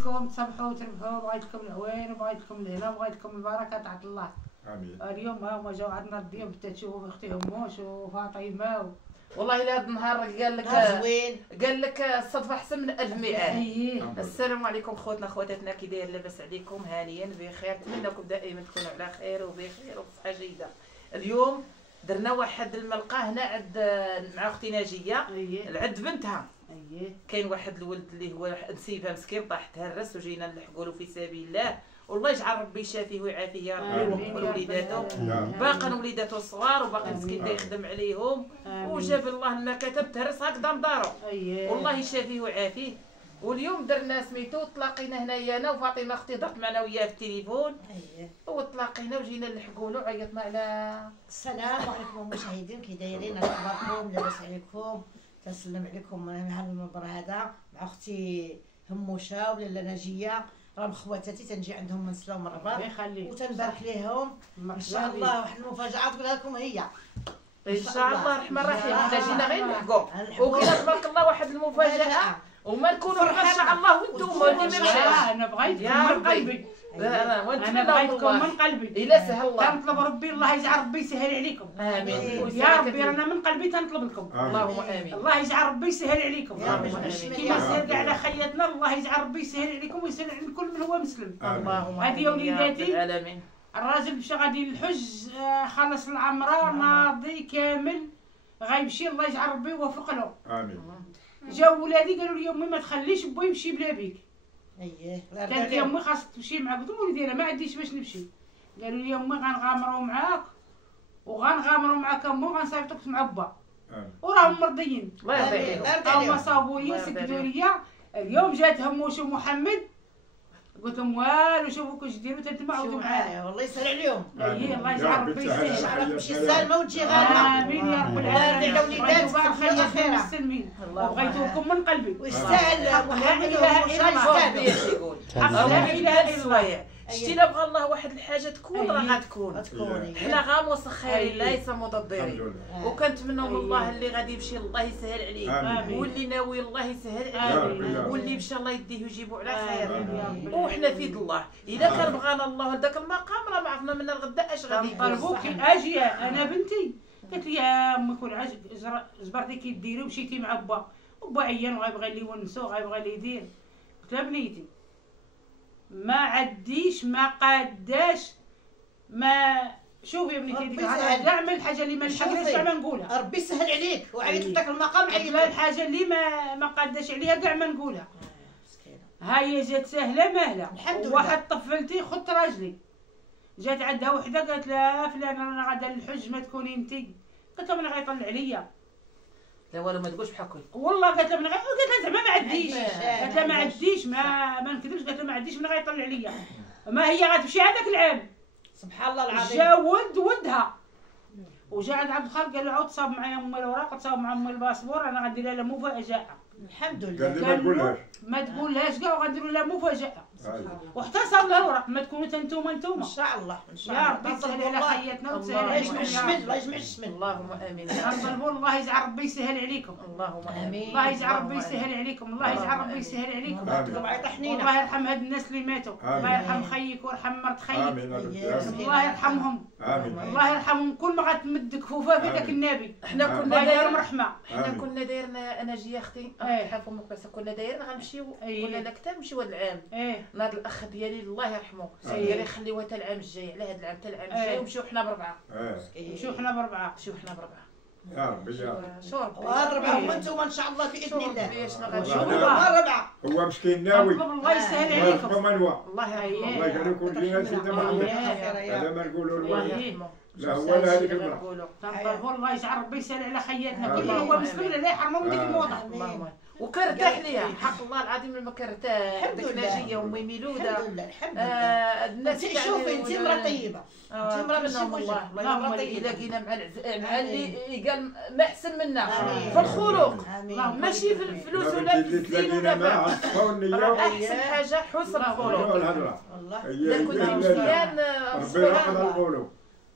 بكم تصبحوا وتربحوا، بغيت لكم العوين وبغيت لكم الهنا وبغيت لكم البركه تاع الله. امين. اليوم هما جاو عندنا الضيوف حتى تشوفوا اختي هموش وفاطمه والله الا هذا النهار قال لك زوين، قال لك الصدفه احسن من 1000 ميعاد. اييه. السلام عليكم خوتنا خواتاتنا، كي داير لاباس عليكم؟ هانيا بخير، نتمنىكم دائما تكونوا على خير وبخير وبصحه جيده. اليوم درنا واحد الملقى هنا عند مع اختي ناجيه عند بنتها. كاين واحد الولد اللي هو نسيبها مسكين طاح تهرس وجينا نلحقوا له في سبيل الله، والله يجعل ربي يشافيه ويعافيه يا ربي ويوفق وليداته. باقا وليداته الصغار وباقي مسكين يخدم عليهم وجاب الله ما كتب تهرس هكذا لدارو. والله يشافيه ويعافيه. واليوم درنا سميتو تلاقينا هنايا انا وفاطمه اختي ضغط معنا وياه في التليفون وتلاقينا وجينا نلحقوا له عيطنا على. السلام عليكم المشاهدين، كي دايرين؟ اخباركم؟ لاباس عليكم؟ تنسلم عليكم من هذا المنبر هذا مع اختي هموشه ولاله ناجيه، راهم خواتاتي تنجي عندهم من سلا ومربط وتنبارك ليهم ان شاء الله. واحد المفاجاه تقولها لكم هي ان شاء الله الرحمن الرحيم. حنا جينا غير نلحقوا وكاين تبارك الله واحد المفاجاه وما نكونوا ان شاء الله وانتم انا بغيتكم من قلبي، انا بغيتكم من قلبي. الا سهل الله تنطلب ربي الله يجعل ربي يسهل عليكم. امين يا ربي انا من قلبي تنطلب لكم. اللهم امين. الله يجعل ربي يسهل عليكم كيما سهل كاع على خير. خياتنا، الله يجعل ربي يسهل عليكم ويسهل على كل من هو مسلم. اللهم هذه يا وليداتي العالمين. الراجل مشى غادي للحج، خلص العمره ماضي كامل غيمشي، الله يجعل ربي يوفق له. امين. جاو ولادي قالوا لي امي ما تخليش بوي يمشي بلا بيك. اييه قالت لي امي خاصك تمشي معاك، قلت لهم وليدي انا ما عنديش باش نمشي. قالوا لي امي غنغامروا معاك وغنغامروا معاك امي وغنصيفطوك مع با. وراهم مرضيين الله يرضي عليهم. هما صابوا لي سكتوا لي. اليوم جات هموش ومحمد قلت لهم والو شوفوا كاش ديروا تتمعوا معايا. والله يسهل عليهم. اييه الله يجعل ربي يسهل عليك، تمشي سالمه وتجي غانمه. امين يا رب العالمين. على وليدات خير المسلمين وبغيتوكم من قلبي. ويستاهل محمد ربي يقول لا اله الا الله. شتي لا بغى الله واحد الحاجه تكون راه غتكون. حنا غا مسخرين ليس مدبرين، وكنتمنوا من الله اللي غادي يمشي الله يسهل عليه، واللي ناوي الله يسهل عليه، واللي مشى الله يديه ويجيبو على خير. وحنا في يد الله، اذا كان بغانا الله هذاك المقام راه ما عرفنا من الغدا اش غادي طلبوك اجي انا بنتي قالت لي يا امي كون جبرتي كي ديري ومشيتي مع با وبا عيان وغيبغي لي يونسو غيبغي لي يدير. قلت لها بنيتي ما عديش ما قاداش ما شوفي يا بنيتي ديك كاع من الحاجه اللي ما نحقرش كاع ما نقولها. ربي يسهل عليك وعيط لك المقام عيط الحاجه اللي ما قاداش عليها كاع ما نقولها. هاي جات سهله مهله. واحد طفلتي خط راجلي جات عندها وحده قالت لها فلانه انا غادا للحج ما تكوني انت. قلت لها من غيطلع عليا. لا والو ما تقولش بحال هكا. والله قالت لها من قالت لها زعما ما عنديش. قالت لها ما عنديش ما نكذبش. قالت لها ما عنديش من غيطلع عليا. ما هي غتمشي هذاك العام سبحان الله العظيم. جا ولدها وجا عند عبد الخالق قال له عاود تصاوب معايا امي الاوراق تصاوب مع امي الباسبور انا غندير لها مفاجاه. الحمد لله. قال لي ما تقولهاش كاع وغنديروا لها مفاجاه. وحتى صاوب لها الاوراق ما تكونوا نتوما ان شاء الله. ان شاء الله يا ربي تسهل على خياتنا وتسهل عليكم. الله يجمع الشمل. اللهم امين. نطلبوا الله يجعل ربي يسهل عليكم. اللهم امين. الله يجعل ربي يسهل عليكم. الله يجعل ربي يسهل عليكم. الله يرحم هاد الناس اللي ماتوا. الله يرحم خيك ويرحم مرت خيك. الله يرحمهم. الله يرحمهم. كل ما غتمد كفوفها في داك النبي. حنا كنا دايرين رحمه. حنا كنا دايرين انا جي اختي حاف امك بس كنا دايرين غنمشيو قلنا لا كتاب نمشيو هاد العام. ناض الاخ ديالي الله يرحمه ديالي خليوها حتى العام الجاي على هاد العام حتى العام الجاي ونمشيو حنا بربعه. نمشيو حنا بربعه. نمشيو حنا بربعه. يا ربي يا ربي. شو ربي. والربعه وانتم ان شاء الله باذن الله. والربعه. هو مسكين ناوي. الله يسهل عليكم. الله يجعلكم فينا سيدنا محمد. هذا ما نقولوا الله. لا هو لا هذيك المرأة. تنطلبوا الله يجعل ربي يسهل على خياتنا كل هو مسلم لا يحرموا من ديك الموضه. وكرتاح ليها حق الله العظيم لما كرتاح ديك ناجيه وامي ميلوده. الحمد لله الحمد لله. الناس شوفي انت مرا طيبه. انت مرا ماشي والله مرا طيبه. الا لقينا مع اللي قال ما احسن منا في الخلق ماشي في الفلوس ولا في الزين ولا في احسن حاجه حسن الخلق. والله الا كنت مزيان ربي يرحم القلوب.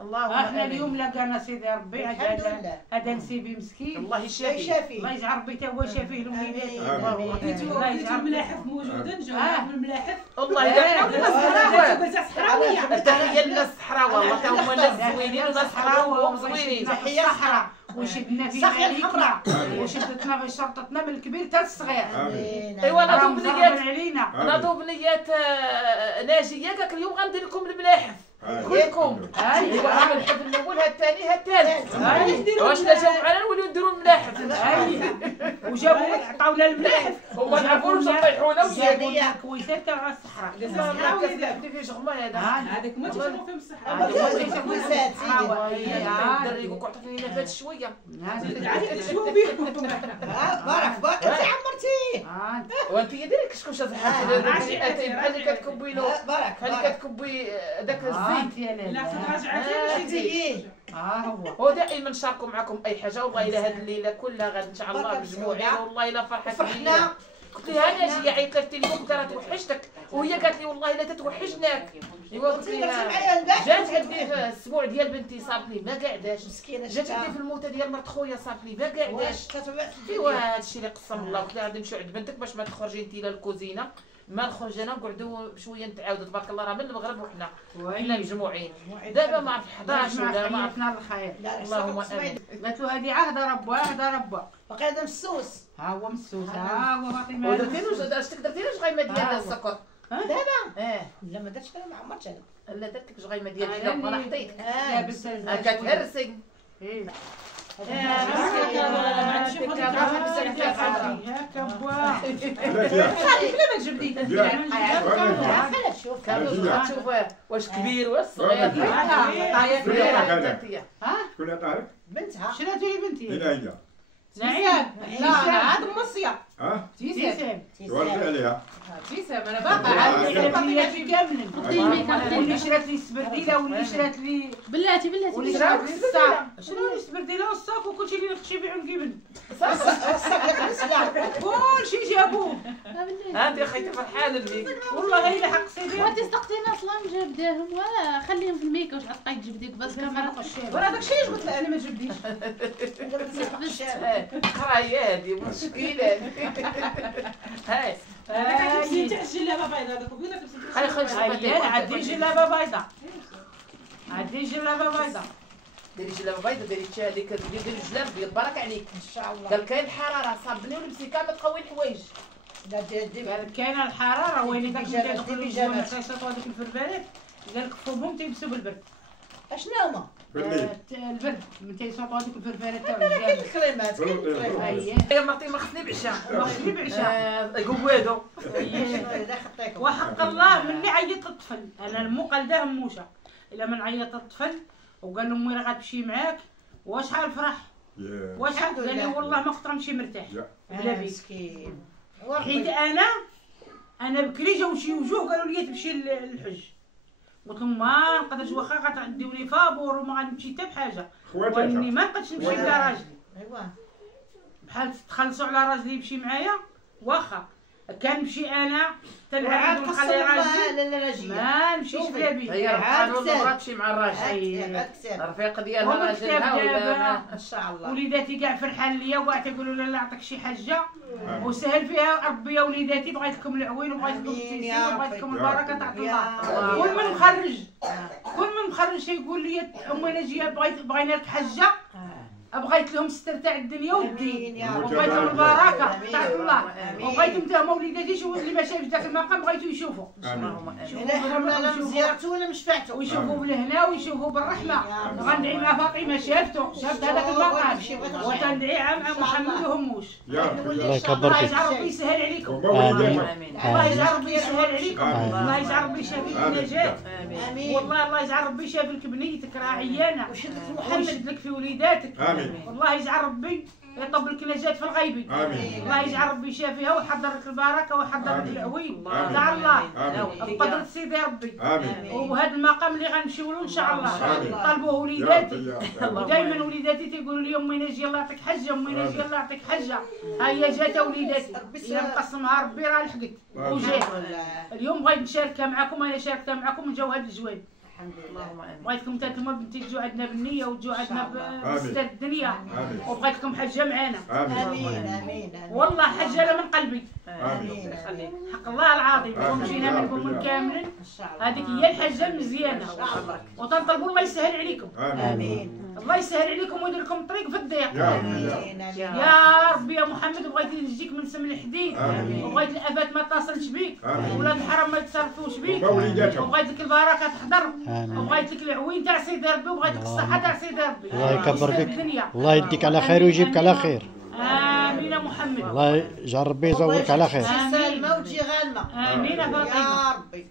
اللهم احنا آمين. اليوم لقانا سيدي ربي الحمد لله. هذا نسيبي مسكين. الله الله يشافي. يشافي. الله يجعل ربي تا هو شافيه لوليداته. آمين. الله يجعل الملاحف موجوده نجيو من الملاحف الله يدعمنا. صحراويه تحية للناس الصحراوة، والله تا هما ناس زوينين وناس حراوة وزوينين. تحية الصحراء وشدنا في صحية مالكنا الحمراء. وشدتنا في شرطتنا من الكبير حتى الصغير. آمين. ايوا راهم ناضوا مزربين بنيات علينا. ناضوا بنيات ناجية قالك اليوم غندير لكم الملاحف كلكم. ايوا هذا الحفل الاول هذا الثاني هذا الثالث. واش لا جاو معنا نوليو نديروا الملاحف. وجابوا عطاونا الملاحف هما نعرفوش نطيحونا وجابوا لنا كويسات تاع الصحراء. كسبتي في شغمة هذا. هذاك ما تشوفوا فيهم الصحراء الدري يقولك عطيني نفات شوية. عاد تشوفوا بيهم بارك انت عمرتيه. وانت يديرك شكون شاف بحال اللي كتكبي له بارك بحال اللي كتكبي داك الزيت. لا تراجعتي هو دائما نشاركوا معكم اي حاجه. والله الى هذه الليله كلها غادي ان شاء الله مجموعين. والله الى فرحه فرحنا. قلت لها ناجيه عيطت لها في التليفون قلت لها توحشتك وهي قالت لي والله الا تتوحشناك. ايوا قلت لها جات عندي في الاسبوع ديال بنتي صابني ما قعداش مسكينه جات عندي في الموتة ديال مرت خويا صابني ما قعداش. ايوا هادشي اللي قسم الله. قلت لها غادي نمشيو عند بنتك باش ما تخرجي انت للكوزينه ما نخرج انا نقعدوا شويه نتعاودوا. تبارك الله راه من المغرب وحنا حنا مجموعين دابا ما عرف 11 ولا ما عرف. عرفنا الخير. اللهم امين. قالت له هذه عهد ربه عهد ربه. باقي هذا مسوس. ها هو مسوس ها هو فاطمه. ودرتي له اش درتي له جغيمه ديال السكر دابا لا ما درتش انا ما عمرتش انا. لا درت لك جغيمه ديال الحليب وانا حطيت لابس كتهرسي. بلا ما تجبدي شوف شوف واش كبير واش صغير. طايه كبيره. شكون عطاك؟ بنتها. شنو تولي بنتي؟ هي. نعيم. لا عاد مصيا. ها؟ تيسام. ورجع عليها. تيسام انا باقا عاد بنياتي كاملين. واللي شرات لي السبرديله واللي شرات لي بلاتي واللي شرات لي الصاف. شنو السبرديله والصاف وكلشي اللي نخشي بيعو نجيبن. كلشي جابوه. انت يا خيتي فرحانه بيك والله هي لحق سيدي. وانت صدقتينا اصلا مجبداهم ولا خليهم في الميكا واش عطاك جبديك بس كاميرا. ورا داك الشيء قلت لها انا ما جبديش. قرايه هذه مشكله. هاي هذاك تلبسي تاع الجلابه بيضاء هذاك وقيله تلبسي خلي عندي جلابه بيضاء. عندي جلابه بيضاء. ديري جلابه بيضاء ديري هذيك ديري الجلاب بيض بارك عليك ان شاء الله. قال كاين الحراره صابني ولبسي كامل تقوي الحوايج. لا دير قال كاينه الحراره وين داك اللي بيجامات، يدخلوا بيجامات. الجوان تيصيطوا هذوك الفرفارات. قال لك فوقهم تيلبسوا بالبرد. اشنو هما؟ بالليل. البرد من تيصيطوا هذوك الفرفارات تاع كاين الرجال. الكريمات كاين الكريمات. اييه يا مرتي ما خصني بعشاء ما خصني بعشاء. قوادو. لا خطيكم. وحق الله مني عيط الطفل انا المقلده هموشه الا من عيط الطفل وقال له امي راه غتمشي معاك واش حال فرح واش حال قال لي والله ما كنت غنمشي مرتاح بلا بيك مسكين. حيت انا بكري جاو شي وجوه قالوا لي تمشي للحج قلت لهم ما نقدرش واخا غتعديوني فابور وما غنمشي حتى بحاجه واني ما نقدرش نمشي بلا راجلي ايوا بحال تخلصوا على راجلي يمشي معايا واخا كنمشي انا تنعاد ونخلي راجلي لا نجيه ما نمشيش بلا بيه هي القانون المراه تمشي مع الراجل عاد كثير. الرفيق ديالها هما راجلها ولا دابا ان شاء الله. وليداتي كاع فرحان ليا وكاع تيقولوا لا نعطيك شي حاجه وسهل فيها ربي يا وليداتي بغيت لكم العوين وبغيت لكم التيسير وبغيت لكم البركه تاع الله. كل من مخرج تيقول لي امي ناجيه بغينا لك حجه بغيت لهم الستر تاع الدنيا والدين وبغيت لهم البركه تاع الله وبغيتهم حتى هما وليداتي يشوفوا اللي ما شافش ذاك المقام بغيتو يشوفوا لا مزيارته ولا مشفعته ويشوفوا بالهنا ويشوفوا بالرحمه. غندعي مع فاطمه شافت هذاك المقام وتندعي عام محمد وهموش. الله الله يجعل ربي يسهل عليكم. الله يجعل ربي يسهل عليكم. الله يجعل ربي يشافيك النجاة. والله الله يجعل ربي يشافيك بنيتك راه عيانه ويشد لك في وليداتك. والله يجعل ربي يطب لك النجاة في الغيبي. الله يجعل ربي يشافيها ويحضر لك البركه ويحضر لك العوين تاع الله بقدرة سيدي ربي. وهذا المقام اللي غنمشيو له ان شاء الله طلبوه وليداتي ودائما وليداتي تيقولوا لي امي ناجيه الله يعطيك حجه امي ناجيه الله يعطيك حجه. ها هي جات وليداتي الا مقسمها ربي راه لحقت وجات. اليوم بغيت نشاركها معكم انا شاركتها معكم وجاو هاد الجواب الحمد لله. اللهم امين. بغيتكم حتى نتوما بنتي تجوا عندنا بالنية وتجوا عندنا آمين. بسداد الدنيا، آمين. وبغيت لكم حجة معانا. آمين. امين امين والله حجة من قلبي، امين خليك. حق الله العظيم. آمين. ومشينا منكم من كامل، ان شاء الله. هذيك هي الحجة المزيانة. وتنطلبوا الله يسهل عليكم، آمين. الله يسهل عليكم ويدير لكم طريق في الضيق. يا امين رب. امين يا ربي يا محمد، بغيت نجيك من سم الحديد، آمين. وبغيت الافات ما تصلش بيك، آمين. ولاد الحرام ما يتصرفوش بيك، ووليداتهم. وبغيت لك البركه تحضر، آمين. وبغيت لك العوين تاع سيدي ربي، وبغيت لك الصحه تاع سيدي ربي. الله يكبر يسلم فيك. الدنيا. الله يديك على خير ويجيبك على خير. امين يا محمد. الله يجعل ربي يزورك على خير. تجي سالمه وتجي غانمه. امين يا فاطمه. يا ربي.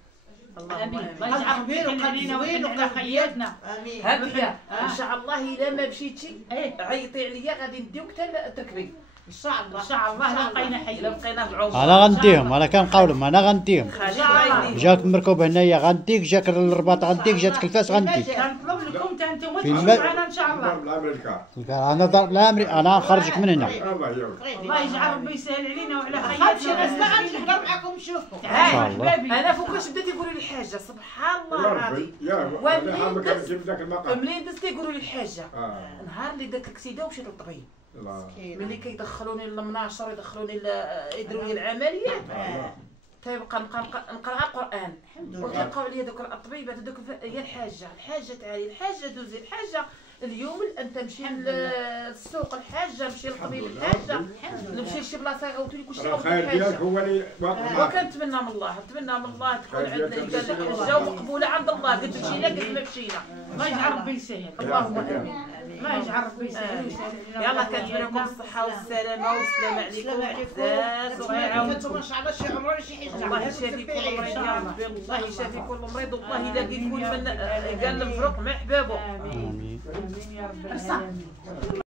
امين. الله يجعل ربي يحن علينا ويحن على خياتنا. امين. هكذا ان شاء الله الا ما مشيتي ايه عيطي عليا غادي نديوك حتى تركبي ان شاء الله ان شاء الله لا بقينا حي. الا بقينا في العمر. انا غنديهم، انا كنقولهم انا غنديهم. خليك غايدين. جاك مركوب هنايا غنديك، جاك الرباط غنديك، جاتك الفاس غنديك. كنطلب لكم حتى انتم في تجوا معنا ان شاء الله. الامريكا. انا ضرب الامري، انا نخرجك من هنا. الله يوفقك. الله يجعل ربي يسهل علينا وعلى خمسة ناس ما خياتنا. غادي نحضر معكم نشوفكم. تعال الله. حبابي. انا فوقاش بدات يقولوا لي الحاجه سبحان الله يا العظيم. ربي. يا ومنين رب. انا دز- كنجيب ذاك المقام. ملي دزت يقولوا لي الحاجه آه. نهار اللي دات الكسيده ومشيت للطبيب الله. ملي كيدخلوني للمناشر يدخلوني يديروا لي العمليات تيبقى نقرا القران الحمد لله. وكيلقاو عليا دوك الطبيبات دوك هي الحاجه تعالي الحاجه دوزي الحاجه اليوم انت تمشي للسوق الحاجه نمشي للطبيب الحاجه نمشي لشي بلاصه يعاودوا لي كلشي راه يعاودوا الخير ديالك الحاجه. هو اللي واقف معك. وكنتمنى من الله نتمنى من الله تكون خير عندنا ديالك قال تمشي الحجه ومقبوله عند الله قد مشينا قد ما مشينا. الله يجعل ربي يسهل. اللهم امين. الله يجعل ربي يسهل ويسهل علينا. يلا كنتمنى لكم الصحه والسلامه والسلام السلام عليكم. عليكم. الله يعاونكم. انتم ان شاء الله شي عمره شي حجه. الله يشافي كل مريض يا ربي الله يشافي كل مريض والله يلاقي كل من قال الفرق مع احبابه. امين آمين. امين يا رب العالمين.